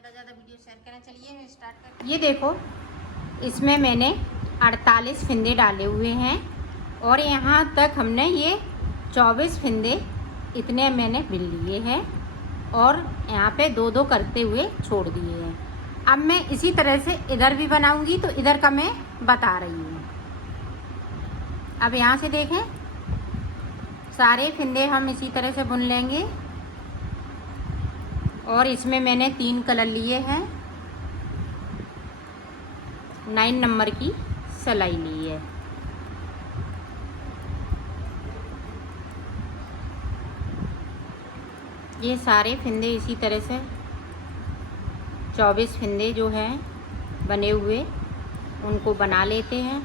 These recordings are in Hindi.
ज़्यादा वीडियो शेयर करें। चलिए मैं स्टार्ट करती। ये देखो, इसमें मैंने 48 फिंदे डाले हुए हैं और यहाँ तक हमने ये 24 फिंदे इतने मैंने बिन लिए हैं और यहाँ पे दो दो करते हुए छोड़ दिए हैं। अब मैं इसी तरह से इधर भी बनाऊंगी, तो इधर का मैं बता रही हूँ। अब यहाँ से देखें, सारे फिंदे हम इसी तरह से बुन लेंगे और इसमें मैंने 3 कलर लिए हैं, 9 नंबर की सिलाई ली है। ये सारे फिंदे इसी तरह से 24 फिंदे जो हैं बने हुए उनको बना लेते हैं।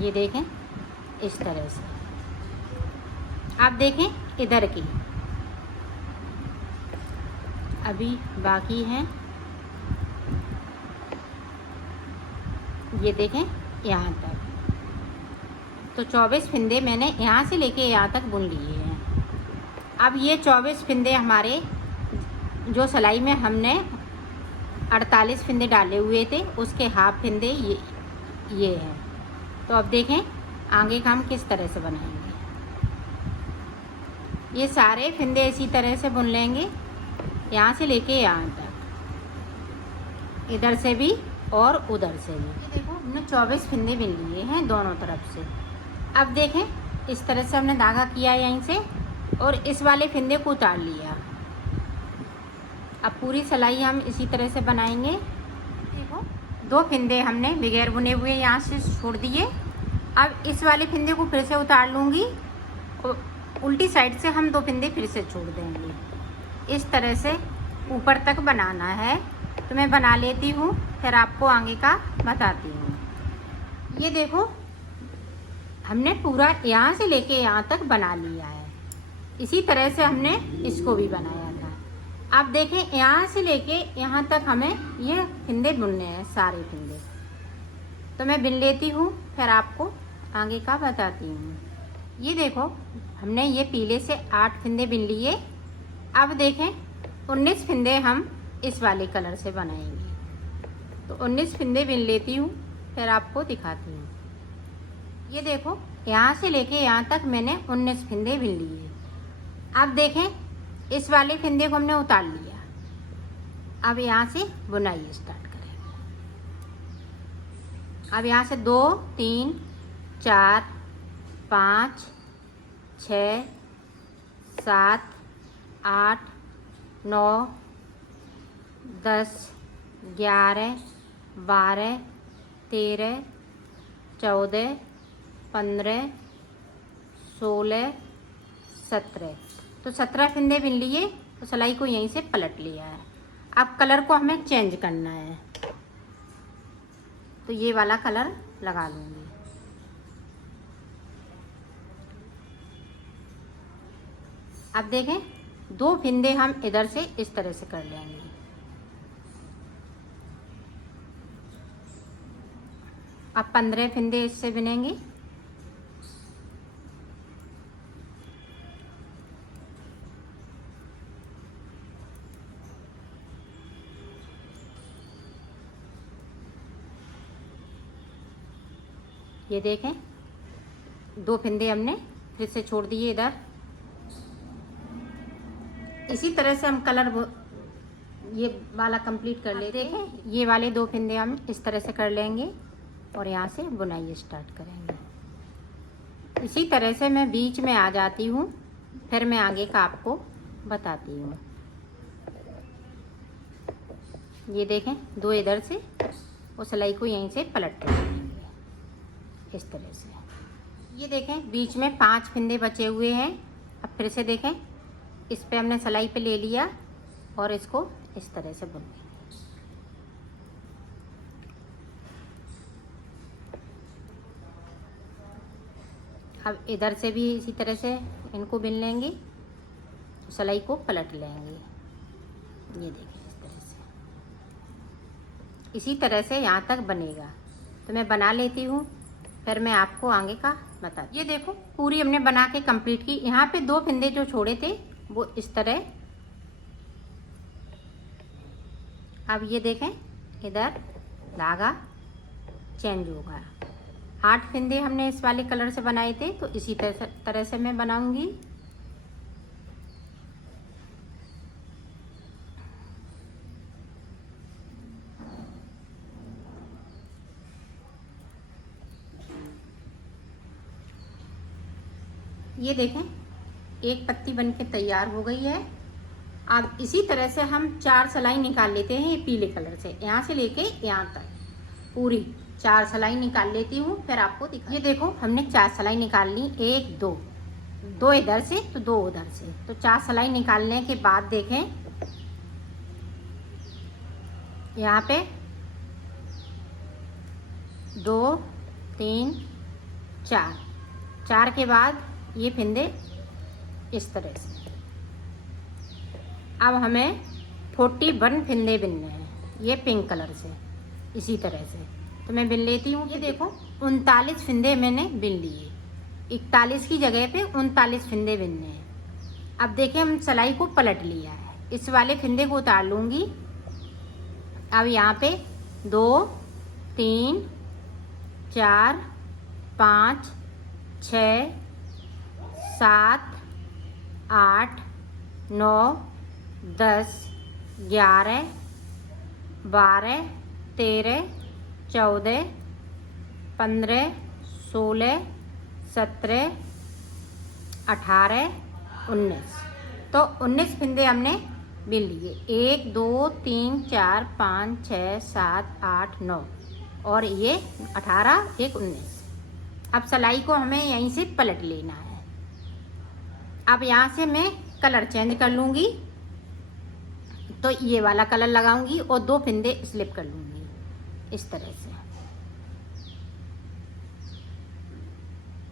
ये देखें इस तरह से। आप देखें इधर की अभी बाकी हैं, ये देखें यहाँ तक। तो 24 फिंदे मैंने यहाँ से लेके यहाँ तक बुन लिए हैं। अब ये 24 फिंदे हमारे जो सिलाई में हमने 48 फिंदे डाले हुए थे उसके हाफ फिंदे ये हैं। तो अब देखें आगे का हम किस तरह से बनाएंगे। ये सारे फिंदे इसी तरह से बुन लेंगे, यहाँ से लेके यहाँ तक, इधर से भी और उधर से भी। ये देखो हमने 24 फिंदे बिन लिए हैं दोनों तरफ से। अब देखें इस तरह से हमने धागा किया यहीं से और इस वाले फिंदे को उतार लिया। अब पूरी सिलाई हम इसी तरह से बनाएंगे। देखो 2 फिंदे हमने बगैर बुने हुए यहाँ से छोड़ दिए। अब इस वाले फिंदे को फिर से उतार लूँगी और उल्टी साइड से हम 2 फिंदे फिर से छोड़ देंगे। इस तरह से ऊपर तक बनाना है। तो मैं बना लेती हूँ, फिर आपको आगे का बताती हूँ। ये देखो हमने पूरा यहाँ से लेके यहाँ तक बना लिया है। इसी तरह से हमने इसको भी बनाया था। आप देखें यहाँ से लेके यहाँ तक हमें ये फिंदे बुनने हैं, सारे फिंदे। तो मैं बिन लेती हूँ, फिर आपको आगे का बताती हूँ। ये देखो हमने ये पीले से 8 फिंदे बिन लिए। अब देखें 19 फिंदे हम इस वाले कलर से बनाएंगे। तो 19 फिंदे बिन लेती हूँ, फिर आपको दिखाती हूँ। ये देखो यहाँ से लेके यहाँ तक मैंने 19 फिंदे बिन लिए। अब देखें इस वाले फिंदे को हमने उतार लिया। अब यहाँ से बुनाई स्टार्ट करेंगे। अब यहाँ से 2 3 4 5 6 7 8 9 10 11 12 13 14 15 16 17। तो 17 फिंदे बिन लिए। तो सिलाई को यहीं से पलट लिया है। अब कलर को हमें चेंज करना है, तो ये वाला कलर लगा लूँगी। अब देखें 2 फिंदे हम इधर से इस तरह से कर लेंगे। अब 15 फिंदे इससे बिनेंगे। ये देखें 2 फिंदे हमने फिर से छोड़ दिए इधर। इसी तरह से हम कलर ये वाला कंप्लीट कर लेते हैं। ये वाले 2 फिंदे हम इस तरह से कर लेंगे और यहाँ से बुनाई स्टार्ट करेंगे। इसी तरह से मैं बीच में आ जाती हूँ, फिर मैं आगे का आपको बताती हूँ। ये देखें 2 इधर से और सिलाई को यहीं से पलट देंगे इस तरह से। ये देखें बीच में 5 फिंदे बचे हुए हैं। अब फिर से देखें इस पे हमने सिलाई पे ले लिया और इसको इस तरह से बुन लेंगे। अब इधर से भी इसी तरह से इनको बिन लेंगे, सिलाई को पलट लेंगे। ये देखिए इस तरह से, इसी तरह से यहाँ तक बनेगा। तो मैं बना लेती हूँ, फिर मैं आपको आगे का बता। ये देखो पूरी हमने बना के कंप्लीट की। यहाँ पे 2 फिंदे जो छोड़े थे वो इस तरह अब ये देखें, इधर धागा चेंज हो गया। 8 फंदे हमने इस वाले कलर से बनाए थे, तो इसी तरह से मैं बनाऊंगी। ये देखें, एक पत्ती बनके तैयार हो गई है। अब इसी तरह से हम 4 सिलाई निकाल लेते हैं, ये पीले कलर से यहाँ से लेके यहाँ तक पूरी 4 सिलाई निकाल लेती हूँ, फिर आपको दिखा। ये देखो, हमने 4 सिलाई निकाल ली, 1 2 2 इधर से तो 2 उधर से, तो 4 सिलाई निकालने के बाद देखें यहाँ पे 2 3 4 के बाद ये फंदे इस तरह से। अब हमें 41 फंदे बिनने हैं, ये पिंक कलर से इसी तरह से, तो मैं बिन लेती हूँ। ये देखो 39 फंदे मैंने बिन लिए, 41 की जगह पे 39 फंदे बिनने हैं। अब देखें, हम सिलाई को पलट लिया है, इस वाले फंदे को उतार लूँगी। अब यहाँ पे 2 3 4 5 6 7 8 9 10 11 12 13 14 15 16 17 18 19, तो 19 फंदे हमने बिन लिए। 1 2 3 4 5 6 7 8 9 और ये 18 1 19। अब सिलाई को हमें यहीं से पलट लेना है। अब यहाँ से मैं कलर चेंज कर लूँगी, तो ये वाला कलर लगाऊंगी और 2 फंदे स्लिप कर लूँगी इस तरह से।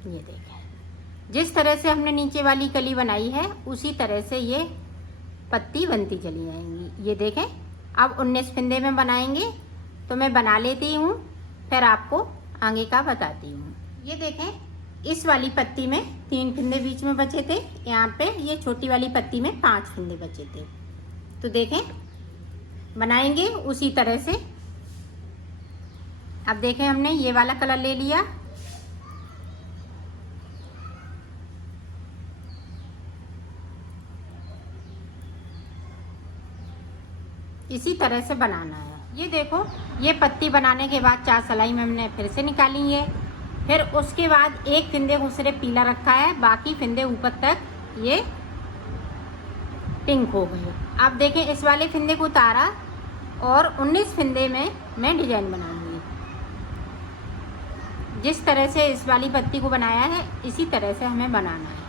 ये देखें, जिस तरह से हमने नीचे वाली कली बनाई है उसी तरह से ये पत्ती बनती चली जाएंगी। ये देखें, अब 19 फंदे में बनाएंगे, तो मैं बना लेती हूँ, फिर आपको आगे का बताती हूँ। ये देखें, इस वाली पत्ती में 3 फंदे बीच में बचे थे, यहाँ पे ये छोटी वाली पत्ती में 5 फंदे बचे थे, तो देखें बनाएंगे उसी तरह से। अब देखें, हमने ये वाला कलर ले लिया, इसी तरह से बनाना है। ये देखो, ये पत्ती बनाने के बाद 4 सिलाई में हमने फिर से निकाली है, फिर उसके बाद एक फंदे को सिर्फ पीला रखा है, बाकी फंदे ऊपर तक ये पिंक हो गए। अब देखें, इस वाले फंदे को उतारा और 19 फंदे में मैं डिजाइन बनाऊंगी। जिस तरह से इस वाली पत्ती को बनाया है इसी तरह से हमें बनाना है।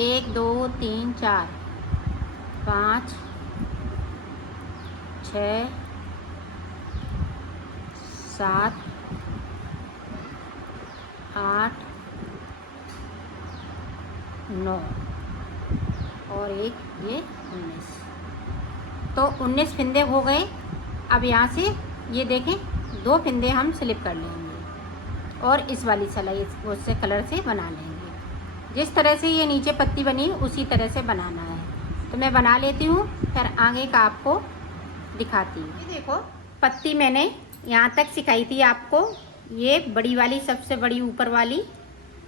एक 2 3 4 5 6 7 8 9 और एक ये 19, तो 19 फंदे हो गए। अब यहाँ से ये देखें, 2 फंदे हम स्लिप कर लेंगे और इस वाली सिलाई उससे कलर से बना लेंगे। जिस तरह से ये नीचे पत्ती बनी उसी तरह से बनाना है, तो मैं बना लेती हूँ, फिर आगे का आपको दिखाती हूँ। ये देखो, पत्ती मैंने यहाँ तक सिखाई थी आपको, ये बड़ी वाली सबसे बड़ी ऊपर वाली,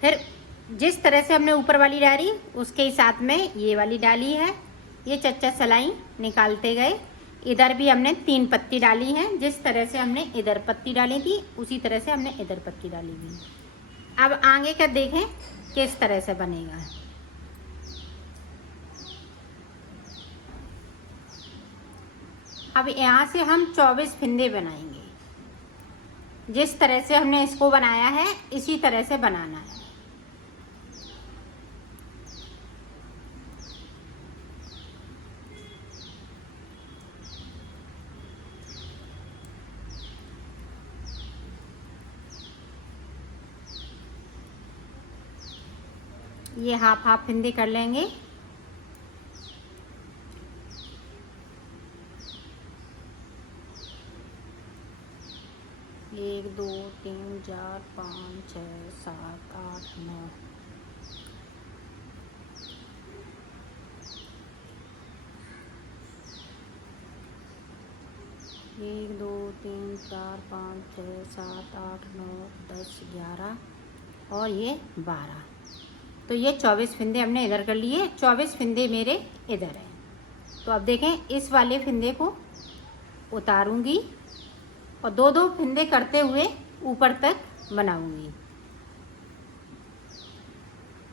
फिर जिस तरह से हमने ऊपर वाली डाली उसके ही साथ में ये वाली डाली है। ये 4 सिलाई निकालते गए। इधर भी हमने 3 पत्ती डाली हैं, जिस तरह से हमने इधर पत्ती डाली थी उसी तरह से हमने इधर पत्ती डाली हुई। अब आगे का देखें किस तरह से बनेगा। अब यहाँ से हम 24 फंदे बनाएंगे, जिस तरह से हमने इसको बनाया है इसी तरह से बनाना है। ये हाफ हाफ फंदे कर लेंगे। एक 2 3 4 5 6 7 8 9, 3 4 5 6 7 8 9 10 11 और ये 12। तो ये 24 फंदे हमने इधर कर लिए, 24 फंदे मेरे इधर हैं। तो अब देखें, इस वाले फंदे को उतारूंगी और दो दो फंदे करते हुए ऊपर तक बनाऊंगी।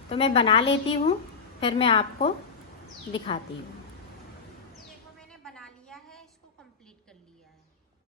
तो मैं बना लेती हूँ, फिर मैं आपको दिखाती हूँ।